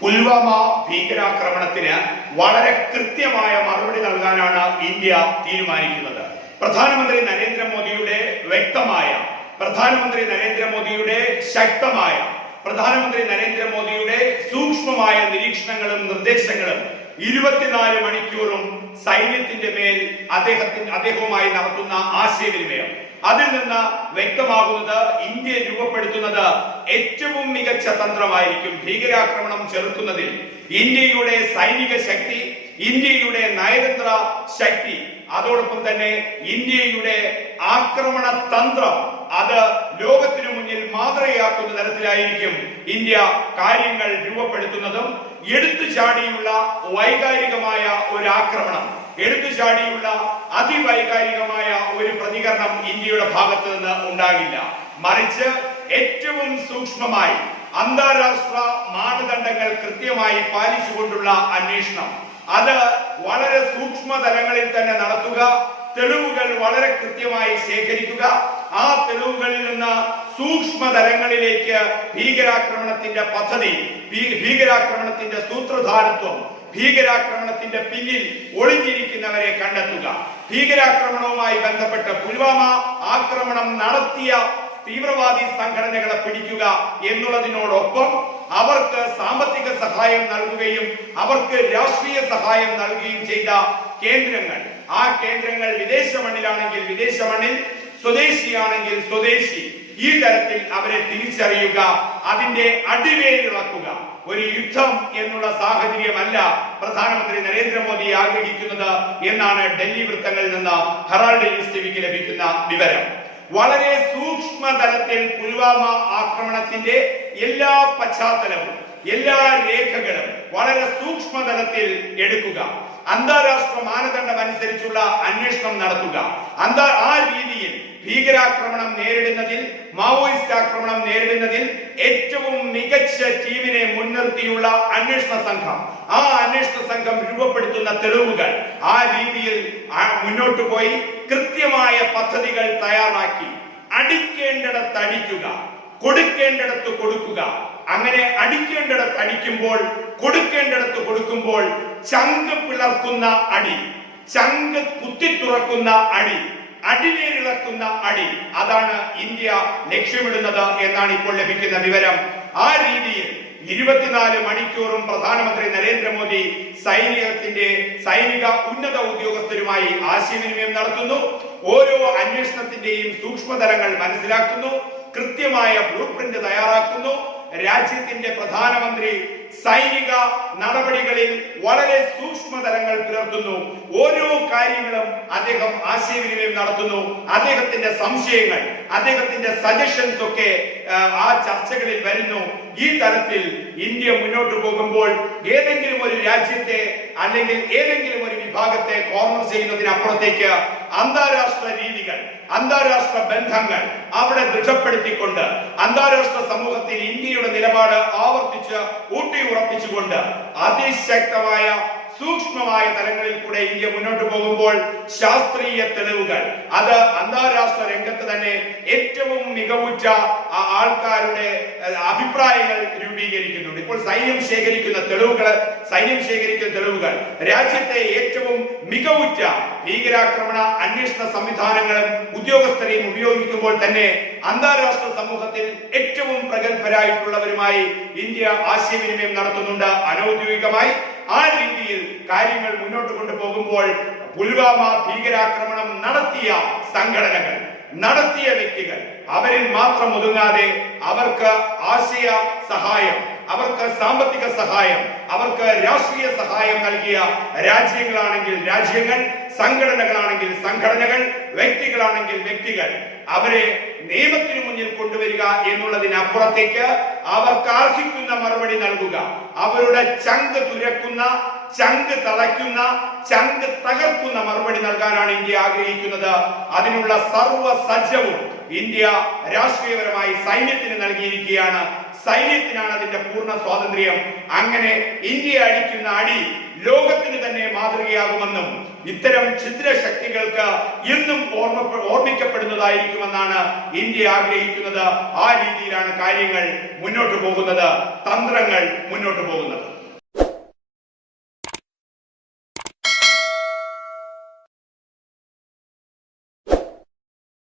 പുൽവാമ ഭീകരാക്രമണത്തിന് വളരെ കൃത്യമായ മറുപടി നൽകാനാണ് ഇന്ത്യ തീരുമാനിക്കുന്നത്. പ്രധാനമന്ത്രി നരേന്ദ്രമോദിയുടെ വ്യക്തമായ പ്രധാനമന്ത്രി നരേന്ദ്രമോദിയുടെ ശക്തമായ പ്രധാനമന്ത്രി നരേന്ദ്രമോദിയുടെ സൂക്ഷ്മമായ നിരീക്ഷണങ്ങളും നിർദ്ദേശങ്ങളും ഇരുപത്തിനാല് മണിക്കൂറും സൈന്യത്തിന്റെ മേൽ അദ്ദേഹത്തിന് അദ്ദേഹവുമായി നടത്തുന്ന ആശയവിനിമയം. അതിൽ നിന്ന് വ്യക്തമാകുന്നത് ഇന്ത്യ രൂപപ്പെടുത്തുന്നത് ഏറ്റവും മികച്ച തന്ത്രമായിരിക്കും ഭീകരാക്രമണം ചെറുക്കുന്നതിൽ. ഇന്ത്യയുടെ സൈനിക ശക്തി ഇന്ത്യയുടെ നയതന്ത്ര ശക്തി അതോടൊപ്പം തന്നെ ഇന്ത്യയുടെ ആക്രമണ തന്ത്രം അത് ലോകത്തിനു മുന്നിൽ മാതൃകയാക്കുന്ന തരത്തിലായിരിക്കും ഇന്ത്യ കാര്യങ്ങൾ രൂപപ്പെടുത്തുന്നതും. എടുത്തു ചാടിയുള്ള വൈകാരികമായ ഒരു ആക്രമണം എടുത്തു ചാടിയുള്ള അതിവൈകാരികമായ ഒരു പ്രതികരണം ഇന്ത്യയുടെ ഭാഗത്ത് നിന്ന് ഉണ്ടാകില്ല. മറിച്ച് ഏറ്റവും സൂക്ഷ്മമായി അന്താരാഷ്ട്ര മാനദണ്ഡങ്ങൾ കൃത്യമായി പാലിച്ചുകൊണ്ടുള്ള അന്വേഷണം. അത് വളരെ സൂക്ഷ്മ തലങ്ങളിൽ തന്നെ നടത്തുക തെളിവുകൾ വളരെ കൃത്യമായി ശേഖരിക്കുക. ആ തെളിവുകളിൽ നിന്ന് സൂക്ഷ്മ തലങ്ങളിലേക്ക് ഭീകരാക്രമണത്തിന്റെ പദ്ധതി ഭീകരാക്രമണത്തിന്റെ സൂത്രധാരത്വം ഭീകരാക്രമണത്തിന്റെ പിന്നിൽ ഒളിഞ്ഞിരിക്കുന്നവരെ കണ്ടെത്തുക. ഭീകരാക്രമണവുമായി ബന്ധപ്പെട്ട പുൽവാമ ആക്രമണം നടത്തിയ തീവ്രവാദി സംഘടനകളെ പിടിക്കുക എന്നുള്ളതിനോടൊപ്പം അവർക്ക് സാമ്പത്തിക സഹായം നൽകുകയും അവർക്ക് രാഷ്ട്രീയ സഹായം നൽകുകയും ചെയ്ത കേന്ദ്രങ്ങൾ. ആ കേന്ദ്രങ്ങൾ വിദേശ മണ്ണിലാണെങ്കിൽ വിദേശ മണ്ണിൽ സ്വദേശിയാണെങ്കിൽ സ്വദേശി. ഈ തരത്തിൽ അവരെ തിരിച്ചറിയുക അതിന്റെ അടിവേരിളക്കുക ഒരു യുദ്ധം എന്നുള്ള സാഹചര്യമല്ല പ്രധാനമന്ത്രി നരേന്ദ്രമോദി ആഗ്രഹിക്കുന്നത് എന്നാണ് ഡൽഹി വൃത്തങ്ങളിൽ നിന്ന് ഹെറാൾഡ് ന്യൂസ് ടിവിക്ക് ലഭിക്കുന്ന വിവരം. വളരെ സൂക്ഷ്മ തലത്തിൽ പുൽവാമ ആക്രമണത്തിന്റെ എല്ലാ പശ്ചാത്തലവും എല്ലാ രേഖകളും വളരെ സൂക്ഷ്മ തലത്തിൽ എടുക്കുക. അന്താരാഷ്ട്ര മാനദണ്ഡം അനുസരിച്ചുള്ള അന്വേഷണം നടത്തുക. അന്താ ആ രീതിയിൽ ഭീകരാക്രമണം നേരിടുന്നതിൽ മാവോയിസ്റ്റ് ആക്രമണം നേരിടുന്നതിൽ ഏറ്റവും മികച്ച ടീമിനെ മുൻനിർത്തിയുള്ള അന്വേഷണ സംഘം. ആ അന്വേഷണ സംഘം രൂപപ്പെടുത്തുന്ന തെളിവുകൾ ആ രീതിയിൽ മുന്നോട്ടു പോയി കൃത്യമായ പദ്ധതികൾ തയ്യാറാക്കി. അടിക്കേണ്ടിടത്ത് അടിക്കുക കൊടുക്കേണ്ടിടത്ത് കൊടുക്കുക. അങ്ങനെ അടിക്കേണ്ടിടത്ത് അടിക്കുമ്പോൾ കൊടുക്കേണ്ടിടത്ത് കൊടുക്കുമ്പോൾ ചങ്ക് പിളർക്കുന്ന അടി ചങ്ക് കുത്തി തുറക്കുന്ന അടി. അടിവേരിളക്കുന്ന അടി. അതാണ് ഇന്ത്യ ലക്ഷ്യമിടുന്നത് എന്നാണ് ഇപ്പോൾ ലഭിക്കുന്ന വിവരം. ആ രീതിയിൽ ഇരുപത്തിനാല് മണിക്കൂറും പ്രധാനമന്ത്രി നരേന്ദ്രമോദി സൈനികത്തിന്റെ സൈനിക ഉന്നത ഉദ്യോഗസ്ഥരുമായി ആശയവിനിമയം നടത്തുന്നു. ഓരോ അന്വേഷണത്തിന്റെയും സൂക്ഷ്മതലങ്ങൾ മനസ്സിലാക്കുന്നു. കൃത്യമായ ബ്ലൂ പ്രിന്റ് തയ്യാറാക്കുന്നു. രാജ്യത്തിന്റെ പ്രധാനമന്ത്രി സൈനിക നടപടികളിൽ വളരെ സൂക്ഷ്മതലങ്ങൾ പുലർത്തുന്നു. ഓരോ കാര്യങ്ങളും അദ്ദേഹം ആശയവിനിമയം നടത്തുന്നു. അദ്ദേഹത്തിന്റെ സംശയങ്ങൾ അദ്ദേഹത്തിന്റെ സജഷൻസ് ഒക്കെ ആ, ചർച്ചകളിൽ വരുന്നു. ഈ തരത്തിൽ ഇന്ത്യ മുന്നോട്ട് പോകുമ്പോൾ ഏതെങ്കിലും ഒരു രാജ്യത്തെ അല്ലെങ്കിൽ ഏതെങ്കിലും ഒരു വിഭാഗത്തെ കോർണർ ചെയ്യുന്നതിനപ്പുറത്തേക്ക് അന്താരാഷ്ട്ര രീതികൾ അന്താരാഷ്ട്ര ബന്ധങ്ങൾ അവിടെ ദൃഢപ്പെടുത്തിക്കൊണ്ട് അന്താരാഷ്ട്ര സമൂഹത്തിൽ ഇന്ത്യയുടെ നിലപാട് ആവർത്തിച്ച് ഊട്ടി ഉറപ്പിച്ചുകൊണ്ട് അതിശക്തമായ സൂക്ഷ്മമായ തലങ്ങളിൽ കൂടെ ഇന്ത്യ മുന്നോട്ട് പോകുമ്പോൾ ശാസ്ത്രീയ തെളിവുകൾ. അത് അന്താരാഷ്ട്ര രംഗത്ത് തന്നെ ഏറ്റവും മികവുറ്റ ആൾക്കാരുടെ അഭിപ്രായങ്ങൾ രൂപീകരിക്കുന്നുണ്ട്. ഇപ്പോൾ സൈന്യം ശേഖരിക്കുന്ന തെളിവുകൾ സൈന്യം ശേഖരിക്കുന്ന തെളിവുകൾ. രാജ്യത്തെ ഏറ്റവും മികവുറ്റ ഭീകരാക്രമണ അന്വേഷണ സംവിധാനങ്ങളും ഉദ്യോഗസ്ഥരെയും ഉപയോഗിക്കുമ്പോൾ തന്നെ അന്താരാഷ്ട്ര സമൂഹത്തിൽ ഏറ്റവും പ്രഗത്ഭരായിട്ടുള്ളവരുമായി ഇന്ത്യ ആശയവിനിമയം നടത്തുന്നുണ്ട്. അനൗദ്യോഗികമായി ആ രീതിയിൽ കാര്യങ്ങൾ മുന്നോട്ട് കൊണ്ടുപോകുമ്പോൾ പുൽവാമ ഭീകരാക്രമണം നടത്തിയ സംഘടനകൾ നടത്തിയ വ്യക്തികൾ അവരിൽ മാത്രം ഒതുങ്ങാതെ അവർക്ക് ആശയ സഹായം അവർക്ക് സാമ്പത്തിക സഹായം അവർക്ക് രാഷ്ട്രീയ സഹായം നൽകിയ രാജ്യങ്ങളാണെങ്കിൽ രാജ്യങ്ങൾ സംഘടനകളാണെങ്കിൽ സംഘടനകൾ വ്യക്തികളാണെങ്കിൽ വ്യക്തികൾ. അവരെ നിയമത്തിനു മുന്നിൽ കൊണ്ടുവരിക എന്നുള്ളതിനപ്പുറത്തേക്ക് അവർക്ക് അർഹിക്കുന്ന മറുപടി നൽകുക. അവരുടെ ചങ്ക് തുരക്കുന്ന ചങ്ക് തളയ്ക്കുന്ന ചങ്ക് തകർക്കുന്ന മറുപടി നൽകാനാണ് ഇന്ത്യ ആഗ്രഹിക്കുന്നത്. അതിനുള്ള സർവ സജ്ജവും ഇന്ത്യ രാഷ്ട്രീയപരമായി സൈന്യത്തിന് നൽകിയിരിക്കുകയാണ്. സൈന്യത്തിനാണ് അതിന്റെ പൂർണ സ്വാതന്ത്ര്യം. അങ്ങനെ ഇന്ത്യ അടിക്കുന്ന അടി ലോകത്തിന് തന്നെ മാതൃകയാകുമെന്നും ഇത്തരം ഛിദ്ര ശക്തികൾക്ക് ഇന്നും ഓർമ്മ ഓർമ്മിക്കപ്പെടുന്നതായിരിക്കുമെന്നാണ് ഇന്ത്യ ആഗ്രഹിക്കുന്നത്. ആ രീതിയിലാണ് കാര്യങ്ങൾ മുന്നോട്ട് പോകുന്നത് തന്ത്രങ്ങൾ മുന്നോട്ട് പോകുന്നത്.